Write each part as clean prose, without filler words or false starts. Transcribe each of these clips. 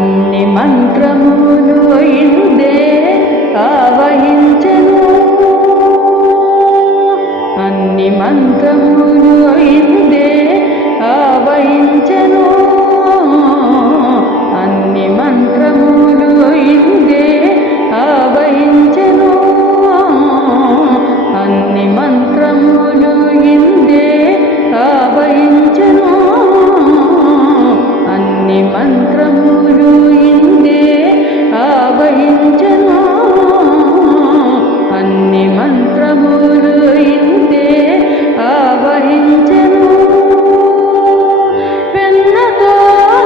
అన్ని మంత్రములు ఇందే ఆవహించెను, అన్ని మంత్రములు ఇందే ఆవహించెను, అన్ని మంత్రములు ఇందే ఆవహించెను, అన్ని మంత్రములు ఇందే ఆవహించెను, అన్ని మంత్రములు ఇందే ఆవహించెను, అన్ని మంత్రములు ఇందే ఆవహించెను. వెన్నతో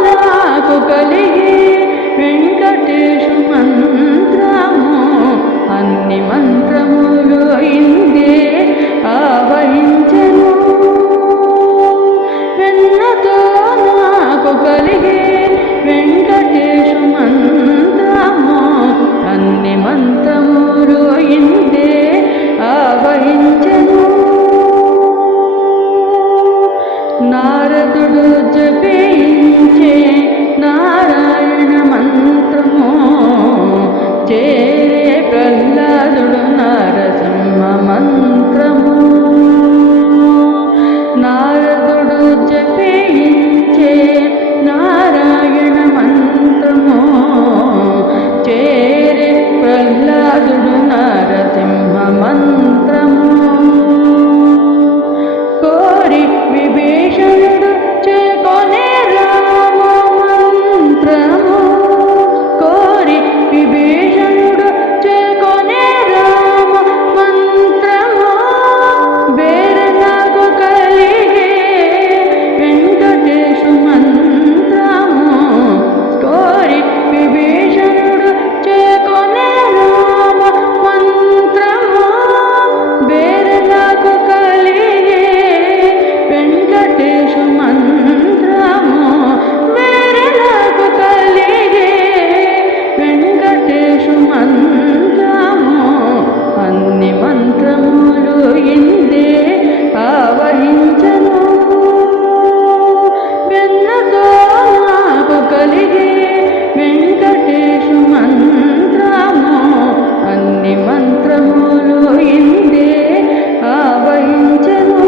నాకు కలిగి వెంకటేశు మంత్రము, అన్ని మంత్రములు ఇందే ఆవహించెను. వెన్నతో నాకు కలిగి వెంకటేశు మంత్రము, అన్ని మంత్రములు ఇందే ఆవహించెను. నారదుడు జపించే నారాయణ మంత్రము, చేరే ప్రహ్లాదుడు నరసింహ మంత్రము. నారదుడు జపించే నారాయణ మంత్రము, చేరే ప్రహ్లాదుడు నరసింహ మంత్రము. కోరి విభీషణుడు చేకొనే రామ మంత్రము, కోరి విభీషణుడు చేకొనే రామ మంత్రము. వేరే నాకు కలిగే వెంకటేశు మంత్రము, కోరి విభీషణుడు చేకొనే రామ మంత్రము. వేరే నాకు కలిగే వెంకటేశు మంత్రము, వేరే నాకు కలిగే వెంకటేశు మంత్రము, అన్ని మంత్రములు ఇందే ఆవహించెను. వెన్నతో నాకు కలిగే వెంకటేశు మంత్రము, అన్ని మంత్రములు ఇందే ఆవహించెను.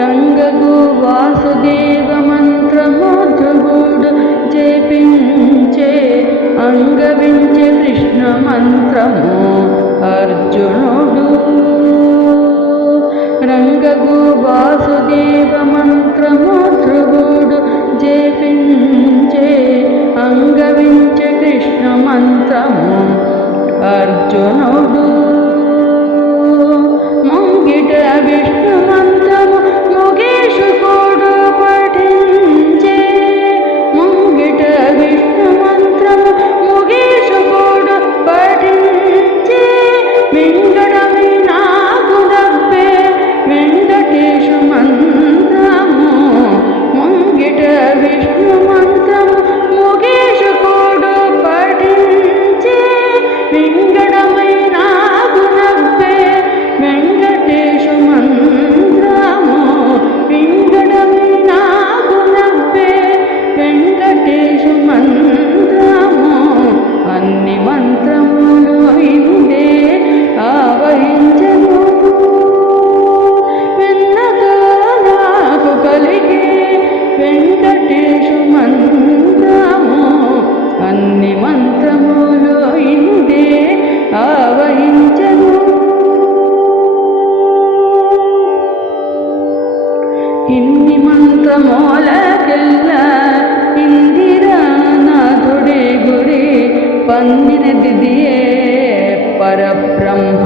రంగగు వాసుదేవ మంత్రము ధ్రువుడు జపించే, అంగవించే కృష్ణ మంత్రము అర్జునుడు. రంగగు వాసుదేవ మంత్రము ధ్రువుడు జపించే, అంగవించే కృష్ణ మంత్రము అర్జునుడు. ముంగిట విష్ణు మంత్రము ముగేశుకుడు పఠించే, ముంగిట విష్ణు మంత్రము ముగేశుకుడు పఠించే. వెంకటమి నాకు దబ్బే వెంకటేశు మంత్రము, ముంగిట విష్ణు మంత్రము ముగేశుకుడు పఠించే. వెంకటమి నాకు దబ్బే వెంకటేశు మంత్రము, వెంకటమి నాకు దబ్బే వెంకటేశు మంత్రము, అన్ని మంత్రములు ఇందే ఆవహించెను. వెన్నతో నాకు కలిగే వెంకటేశు మంత్రము, అన్ని మంత్రములు ఇందే ఆవహించెను. ఇన్ని మంత్రములకెల్ల ఇందిరానాథుడే గురి, పందినదిదియే పరబ్రహ్మ